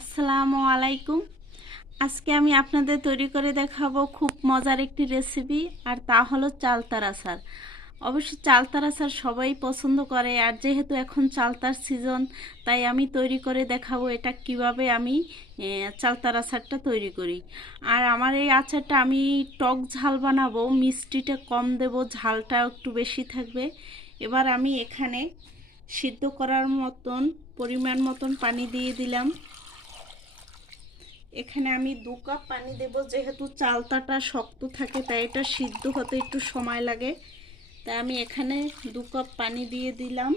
আসসালামু আলাইকুম। আজকে আমি আপনাদের তৈরি করে দেখাবো খুব মজার একটি রেসিপি, আর তা হলো চালতার আচার। অবশ্য চালতার আচার সবাই পছন্দ করে, আর যেহেতু এখন চালতার সিজন, তাই আমি তৈরি করে দেখাবো এটা কিভাবে আমি চালতার আচারটা তৈরি করি। আর আমার এই আচারটা আমি টক ঝাল বানাবো, মিষ্টিটা কম দেব, ঝালটা একটু বেশি থাকবে। এবার আমি এখানে সিদ্ধ করার মতন পরিমাণ মতন পানি দিয়ে দিলাম। এখানে আমি 2 কাপ পানি দেব, যেহেতু চালতাটা শক্ত থাকে তাই এটা সিদ্ধ হতে একটু সময় লাগে, তাই আমি এখানে 2 কাপ পানি দিয়ে দিলাম।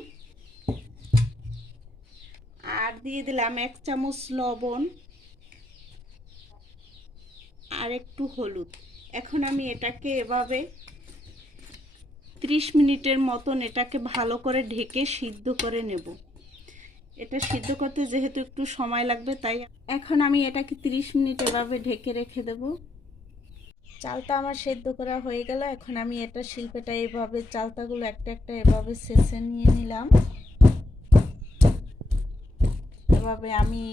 আর দিয়ে দিলাম 1 চামচ লবণ আর একটু হলুদ। এখন আমি এটাকে এভাবে 30 মিনিটের মতন এটাকে ভালো করে ঢেকে সিদ্ধ করে নেব। এটা সিদ্ধ করতে যেহেতু একটু সময় লাগবে, তাই এখন আমি এটাকে 30 মিনিট এভাবে ঢেকে রেখে দেব। চালটা আমার সেদ্ধ করা হয়ে গেল। এখন আমি এটা শিল্পেটা এইভাবে চালতাগুলো একটা একটা এভাবে ছেঁচে নিয়ে নিলাম। এভাবে আমি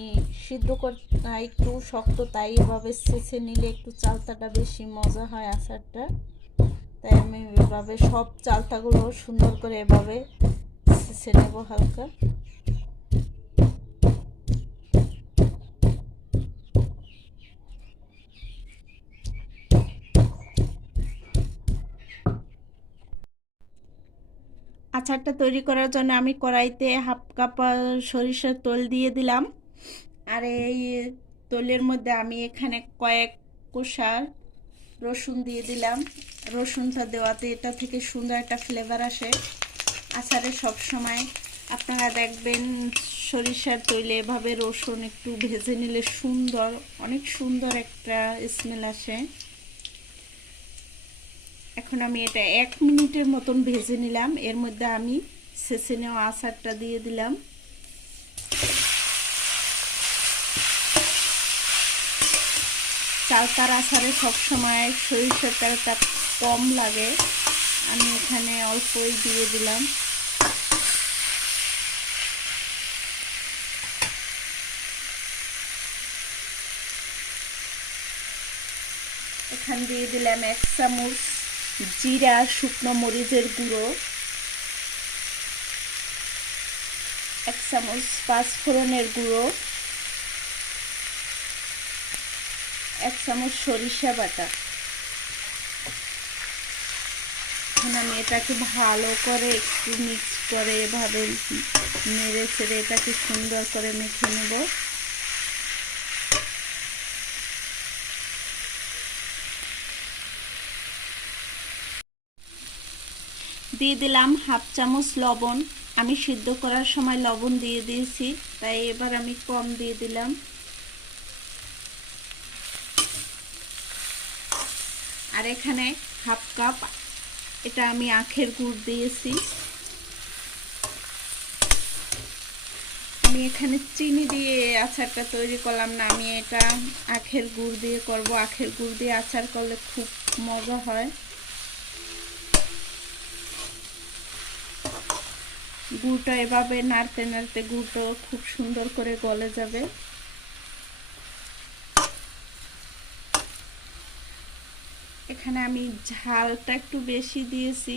সিদ্ধ করতে একটু শক্ত, তাই এভাবে ছেঁচে নিলে একটু চালতাটা বেশি মজা হয় আচারটা। তাই আমি এভাবে সব চালতাগুলো সুন্দর করে এভাবে ছেঁচে নেব হালকা। আচারটা তৈরি করার জন্য আমি কড়াইতে 1/2 কাপ সরিষার তেল দিয়ে দিলাম। আর এই তেলের মধ্যে আমি এখানে কয়েক কোষা রসুন দিয়ে দিলাম। রসুনটা দেওয়াতে এটা থেকে সুন্দর একটা ফ্লেভার আসে আচারে। সব সময় আপনারা দেখবেন সরিষার তেলে এভাবে রসুন একটু ভেজে নিলে অনেক সুন্দর একটা স্মেল আসে। এখন আমি এটা 1 মিনিটের মতন ভেজে নিলাম। এর মধ্যে আমি ছেঁচে নেওয়া আচারটা দিয়ে দিলাম। চালতার আচারে সবসময় সরিষার তেলটা কম লাগে, আমি এখানে অল্পই দিয়ে দিলাম। এখানে দিয়ে দিলাম 1 চামচ জিরা শুকনো মরিচের গুঁড়ো, 1 চামচ পাঁচফোড়নের গুঁড়ো, 1 চামচ সরিষা বাটা। এখন আমি এটাকে ভালো করে একটু মিক্স করে এভাবে নেড়ে চেড়ে এটাকে সুন্দর করে মেখে নেব। দিয়ে দিলাম 1/2 চামচ লবণ। আমি সিদ্ধ করার সময় লবণ দিয়ে দিয়েছি, তাই এবার আমি কম দিয়ে দিলাম। আর এখানে 1/2 কাপ এটা আমি আখের গুড় দিয়েছি। আমি এখানে চিনি দিয়ে আচারটা তৈরি করলাম না, আমি এটা আখের গুড় দিয়ে করব। আখের গুড় দিয়ে আচার করলে খুব মজা হয়। গুড়টা এভাবে নাড়তে নাড়তে গুড়টা খুব সুন্দর করে গলে যাবে। এখানে আমি ঝালটা একটু বেশি দিয়েছি,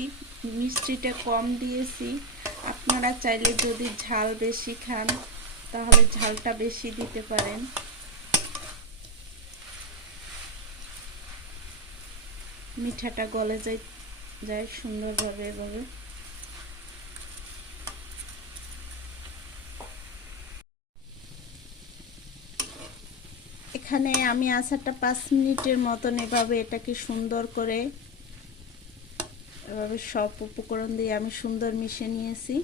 মিষ্টিটা কম দিয়েছি। আপনারা চাইলে যদি ঝাল বেশি খান তাহলে ঝালটা বেশি দিতে পারেন। মিঠাটা গলে যায় সুন্দরভাবে এভাবে। এখানে আমি আচারটা 5 মিনিটের মতন এভাবে এটাকে সুন্দর করে এভাবে সব উপকরণ দিয়ে আমি সুন্দর মিশিয়ে নিয়েছি।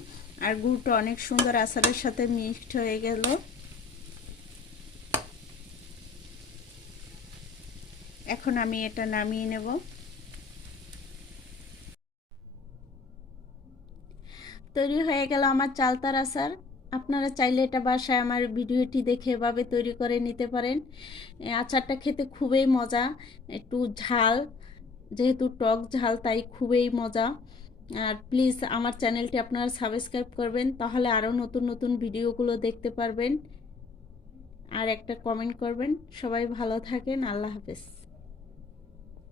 আর গুড়টা অনেক সুন্দর আচারের সাথে মিক্সড হয়ে গেল। এখন আমি এটা নামিয়ে নেব। তৈরি হয়ে গেল আমার চালতার আচার। আপনারা চাইলে এটা বাসায় আমার ভিডিওটি দেখে এভাবে তৈরি করে নিতে পারেন। আচারটা খেতে খুবই মজা, একটু ঝাল, যেহেতু টক ঝাল তাই খুবই মজা। আর প্লিজ আমার চ্যানেলটি আপনারা সাবস্ক্রাইব করবেন, তাহলে আরও নতুন নতুন ভিডিওগুলো দেখতে পারবেন। আর একটা কমেন্ট করবেন। সবাই ভালো থাকেন। আল্লাহ হাফেজ।